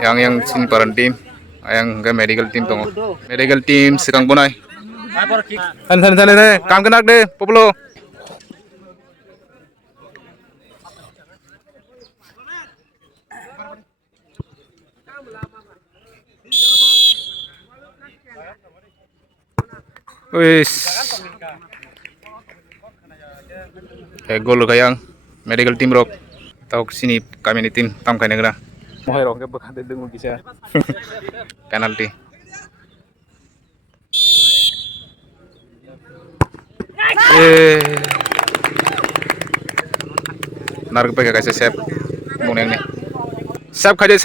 yang sini paran tim yang ke medical team tong medical team sekarang bunai san kam kenak deh poplo wis gol kayang medical team rok tau sini kami ni tim tam kaya negara mohon rok ke bekas dengung bisa penalti narik pakai kasih sep buneng nih sep kaje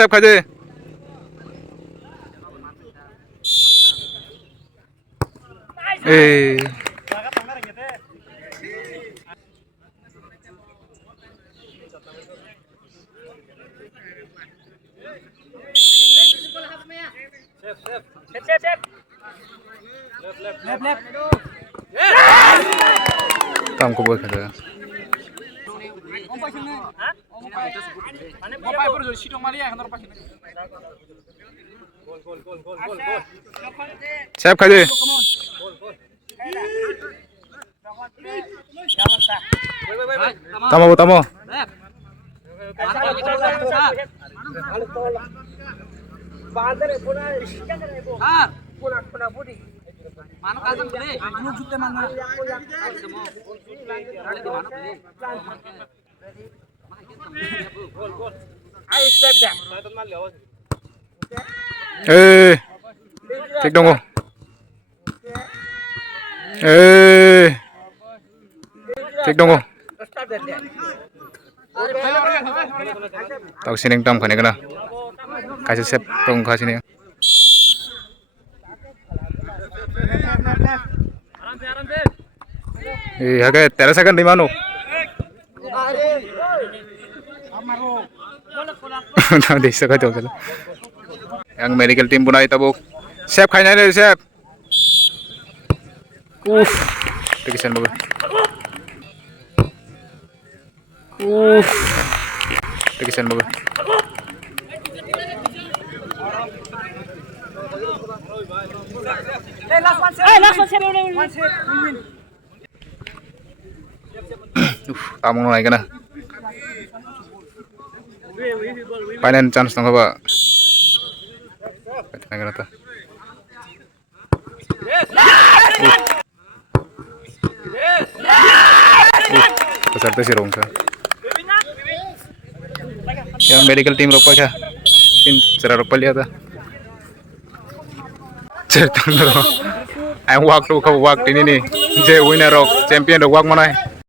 tam ko boleh kata siap kaje tamo cek dong cek dong tau sini tam kan kena kasih sep tong kasih ni haga terasa kan di mana desa ka jauh yang medical team bunai tabuk sep kayaknya deh sep tekisan bagus tekisan bagus tamu naik kena panen chance nang ba naik kena ta peserta si Rongsa yang medical team ropa kah tim cerah ropa lihat ta cerita naro waktu ini nih je winner rock champion rock mana